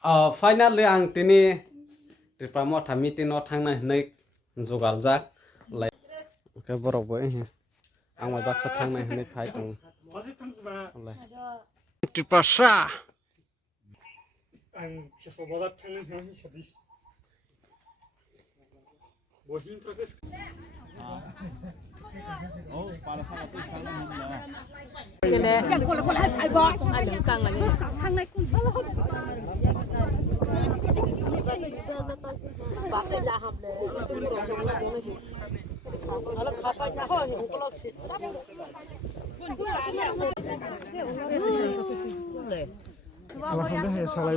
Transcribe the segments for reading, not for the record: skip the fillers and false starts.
Finally ang tini tripamo thamiti no thangna nei jogar jak lai ke borok bo ang ma baksa thangna nei phai tong tripasa ang sesobodat thangna nei sabi bohin prakes oh para sa atin thangna nei kene ko ai boss ai leng kang ani thang nai kun bác sẽ ra học để tôi đi rồi trong lại nó gì nó là khá phải thôi thì cũng có lộc xịt salah hendak ya salah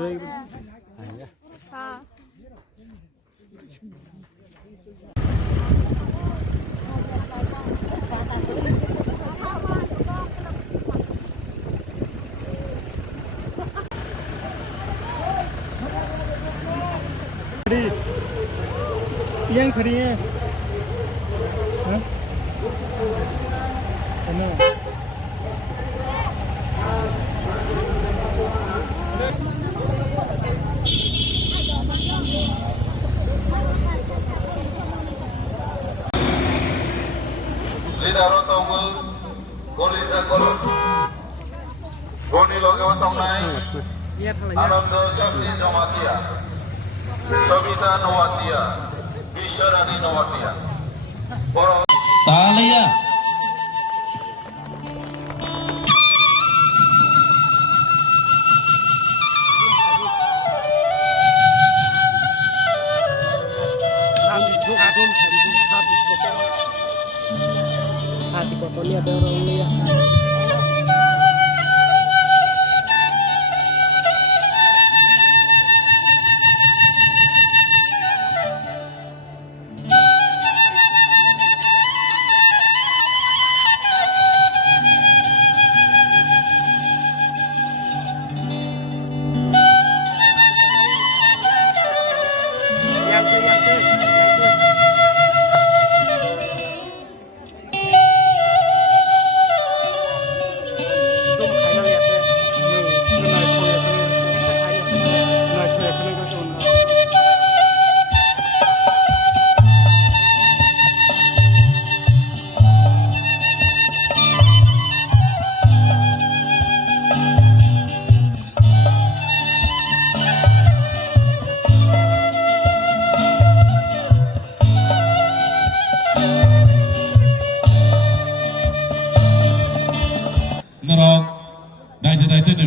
baik yang khariye ha ano lidaro tamu golita golot goni loge watong nai anando jakti jamatia Sabita Nawatia, Bisharani Nawatia. Talia. hati kotornya ada orang lihat.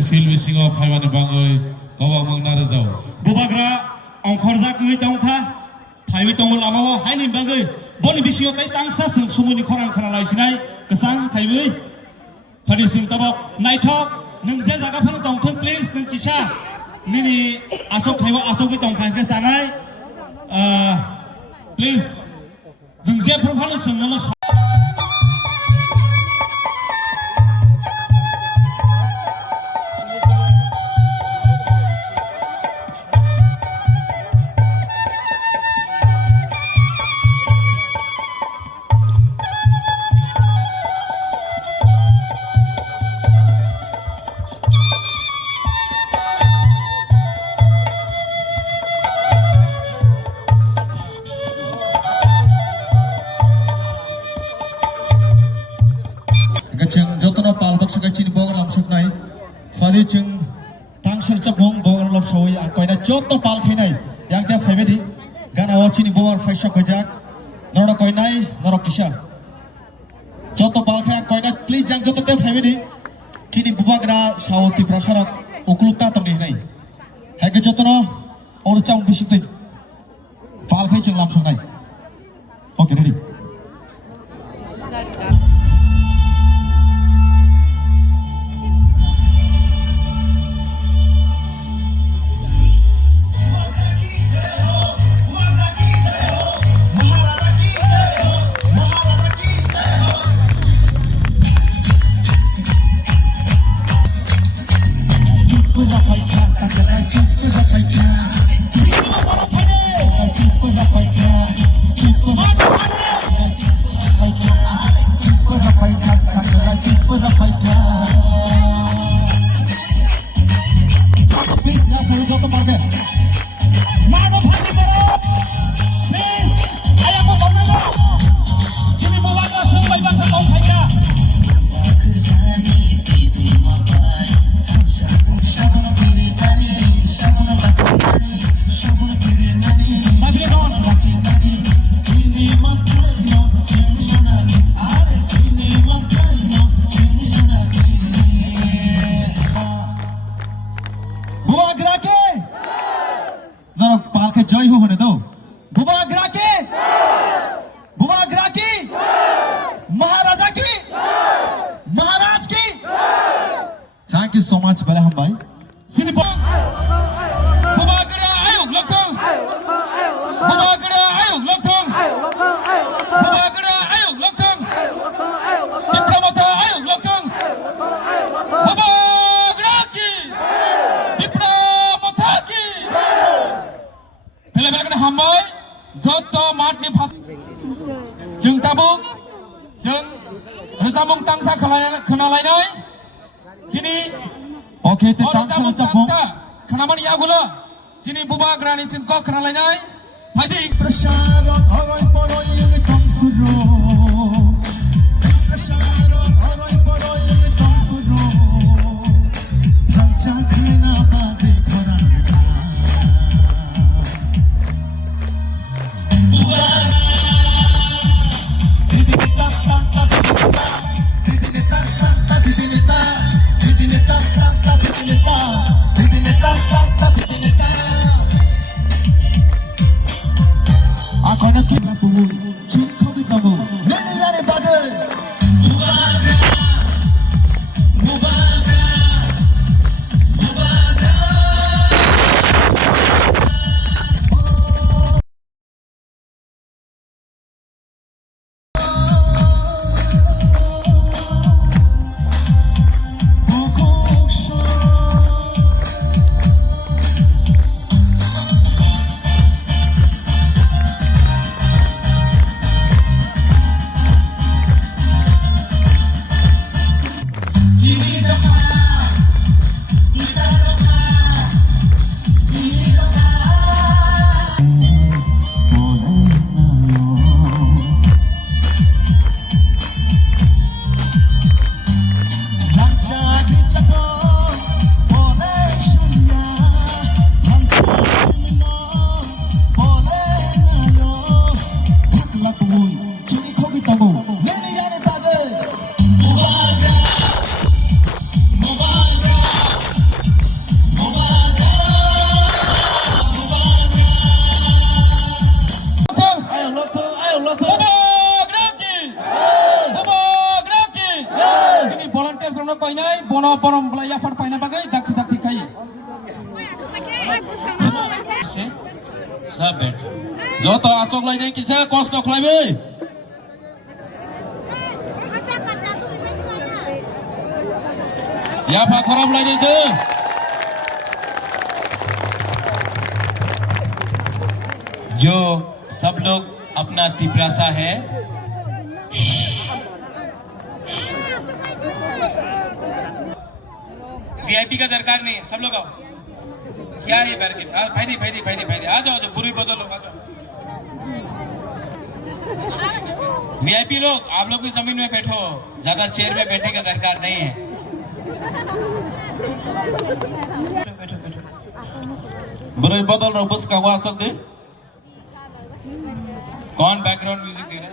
Feel wishing of Haiwan Bangoy, Gawang Narazao. Bubagra, on Korza Kuitonka, Taiwiton Lamawa, Hainin Bangoy, Bonnie Bishop, Tangsas, and Sumuni Koran Kanalai, Kasang, Taiwi, Parising Tabok, Night Talk, Nunzaka Tonton, please, Nunkisha, Nini Asok Taiwa Asokiton Kankasanai, please, Nunzia Propalitan. Gaceng jotono palbak sakai cini bogal lamsuk nai, fadi ceng tangsar cabong bogal lamsui angkoi na joto pal kai nai, yang dia family, gan awak cini bogal faisha kojak, norok koi nai norok kisah, joto pal kai angkoi na please yang joto dia family, cini bubagra sawati prasarok uklukta tong nai, hege jotono orang cang bisik tu, pal kai ceng lamsuk nai, okay ready. Please, now, Bubagra के नरक पाल के जय हो होने दो बुबागरा के बुबागरा की महाराजा की महाराज की थैंक यू सो मच बेला हम भाई सिनिपो बुबागरा आयो लक्षण बुबागरा आयो लक्षण बुबागरा आयो लक्षण डिप्लोमेट आयो लक्षण बुबागरा की डिप्लोमेट की pele belakang hambai joto mat ni phat jeng tabuk jeng rezamung tangsa khenalainai jini oke te tangsa chapong khenaman yagulo jini bubagra ni jengko khenalainai phadi prasaro thoroi poroi yung tamfuro prasaro thoroi poroi yung tamfuro tangsa khena bade khoran जो तो आचोक लाइने किसे कष्ट खुलाइबे या फा खराब लाइने छे जो सब लोग अपना तिप्रासा है वीआईपी का दरकार नहीं है सब लोग आओ क्या ये बैरिकेड भाई आ जाओ बुरी बदलो आ जाओ वीआईपी लोग आप लोग भी जमीन में बैठो ज्यादा चेयर में बैठने का दरकार नहीं है बैठो बुरी बदल रो बस का वासक दे कौन बैकग्राउंड म्यूजिक दे रहे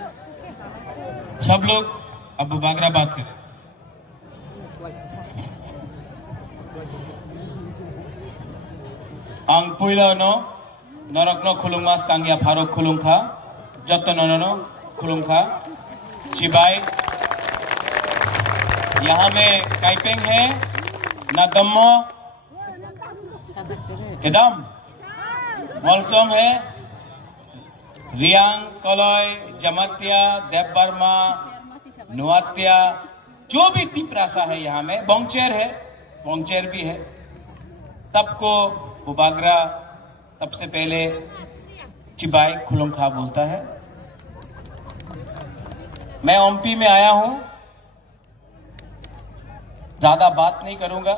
सब लोग अब बागरा बात करें आं पुइला नो नरकनो खुलुंगमास कांगिया फारुक खुलुंखा जत्तो ननो खुलुंखा चिबाई यहाँ में काइपेंग है ना दम्मो केदम मलसोम है रियांग कलय जमत्या देव वर्मा नुआत्या जो भी तिप्रासा है यहाँ में बोंगचेर भी है सबको बुबागरा सबसे पहले चिबाई खुलुंखा बोलता है। मैं ओमपी में आया हूं, ज्यादा बात नहीं करूंगा।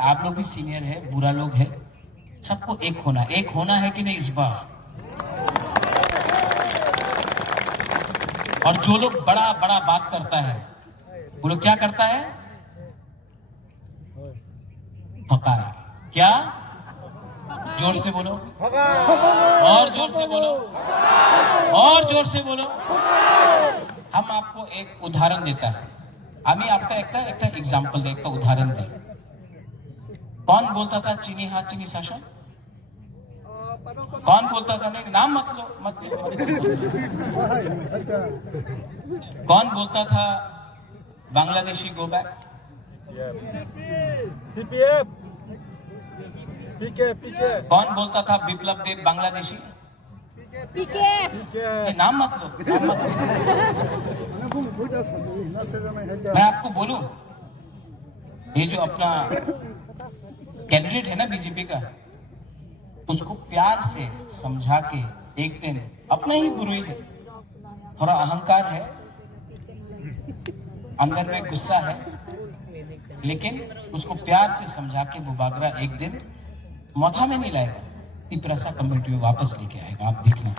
आप लोग भी सीनियर है, बुरा लोग है, सबको एक होना है कि नहीं इस बार। और जो लोग बड़ा बड़ा बात करता है वो लोग क्या करता है, भकाया। क्या? जोर से बोलो, और जोर से बोलो, और जोर से बोलो। हम आपको एक उदाहरण देता है, आम्ही आपका एक एग्जाम्पल दे, एक उदाहरण दे। कौन बोलता था चीनी हाथ चीनी शासन? कौन बोलता था? नहीं, नाम मत लो, मत लो। कौन बोलता था बांग्लादेशी गो बैक? कौन बोलता था विप्लव देव बांग्लादेशी? नहीं, नाम मत लो, नाम मत लो। मैं आपको बोलूं, ये जो अपना कैंडिडेट है ना बीजेपी का, उसको प्यार से समझा के एक दिन, अपना ही बुरी है, थोड़ा अहंकार है, अंदर में गुस्सा है, लेकिन उसको प्यार से समझा के वो बागरा एक दिन मौथा में नहीं लाएगा, तिपरासा कम्युनिटी में वापस लेके आएगा, आप देखना।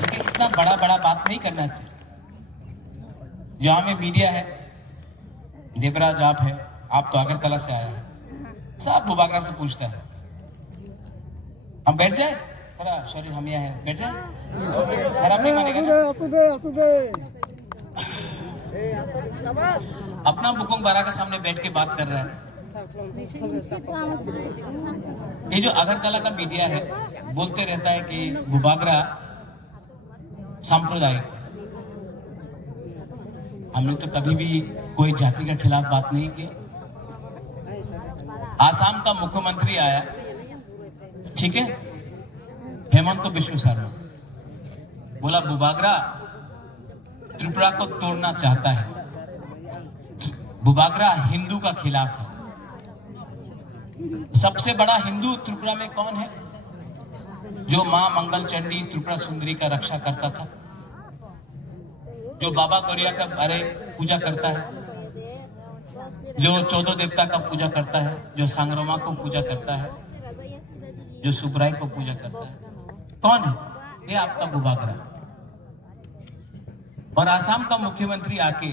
लेकिन इतना बड़ा बड़ा बात नहीं करना चाहिए। जहां में मीडिया है, देवराज आप है, आप तो अगरतला से आया है, सब बुबागरा से पूछता है। हम बैठ जाए थोड़ा, सॉरी हम यहाँ है, बैठ जाए, खराब नहीं मानेगा ना? अपना बुकुंग बारा के सामने बैठ के बात कर रहा है। ये जो अगरतला का मीडिया है बोलते रहता है कि बुबागरा सांप्रदायिक। हम लोग तो कभी भी कोई जाति के खिलाफ बात नहीं की। आसाम का मुख्यमंत्री आया, ठीक है, हेमंत बिश्व शर्मा, बोला बुबागरा त्रिपुरा को तोड़ना चाहता है, बुबागरा हिंदू का खिलाफ है। सबसे बड़ा हिंदू त्रिपुरा में कौन है? जो मां मंगल चंडी त्रिपुरा सुंदरी का रक्षा करता था, जो बाबा गौरिया का अरे पूजा करता है, जो 14 देवता का पूजा करता है, जो सांगरोमा को पूजा करता है, जो सुबराई को पूजा करता है, कौन है? ये आपका बुबागरा। और आसाम का मुख्यमंत्री आके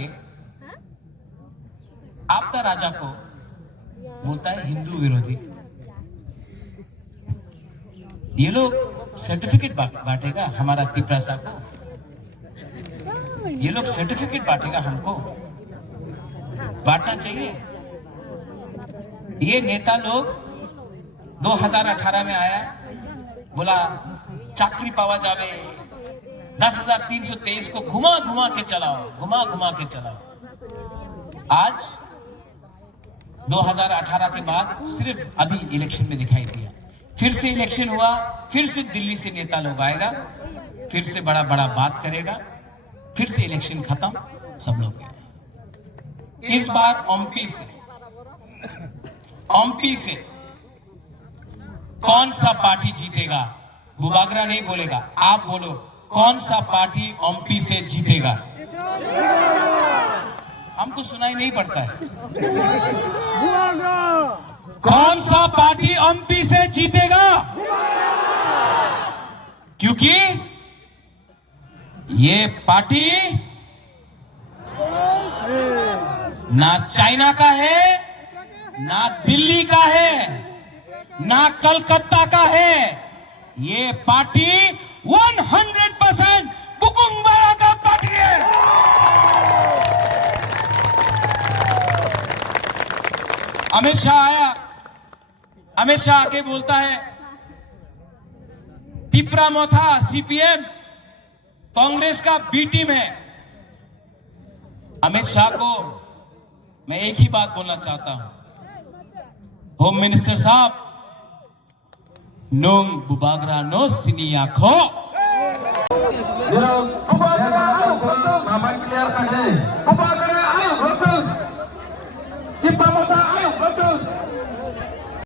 आपका राजा को बोलता है हिंदू विरोधी। ये लोग सर्टिफिकेट बांटेगा हमारा तिपरासा को, ये लोग सर्टिफिकेट बांटेगा हमको, बांटना चाहिए। ये नेता लोग 2018 में आया, बोला चाकरी पावा जावे, 10,323 को घुमा घुमा के चलाओ, घुमा घुमा के चलाओ। आज 2018 के बाद सिर्फ अभी इलेक्शन में दिखाई दिया, फिर से इलेक्शन हुआ, फिर से दिल्ली से नेता लोग आएगा, फिर से बड़ा बड़ा बात करेगा, फिर से इलेक्शन खत्म, सब लोग। इस बार ओमपी से कौन सा पार्टी जीतेगा? बुबागरा नहीं बोलेगा, आप बोलो, कौन सा पार्टी ओमपी से जीतेगा? हमको सुनाई नहीं पड़ता है। कौन सा पार्टी ओमपी से जीतेगा? क्योंकि ये पार्टी ना चाइना का है, ना दिल्ली का है, ना कलकत्ता का है, ये पार्टी 100% बुकुंग बारा का पार्टी है। अमित शाह आया, अमित शाह आके बोलता है तिपरा मोथा सीपीएम कांग्रेस का बी टीम है। अमित शाह को मैं एक ही बात बोलना चाहता हूं, होम मिनिस्टर साहब, नोंग बुबागरा नो सिनिया खो। Bubagra ayo betul. Kita mau ayo betul.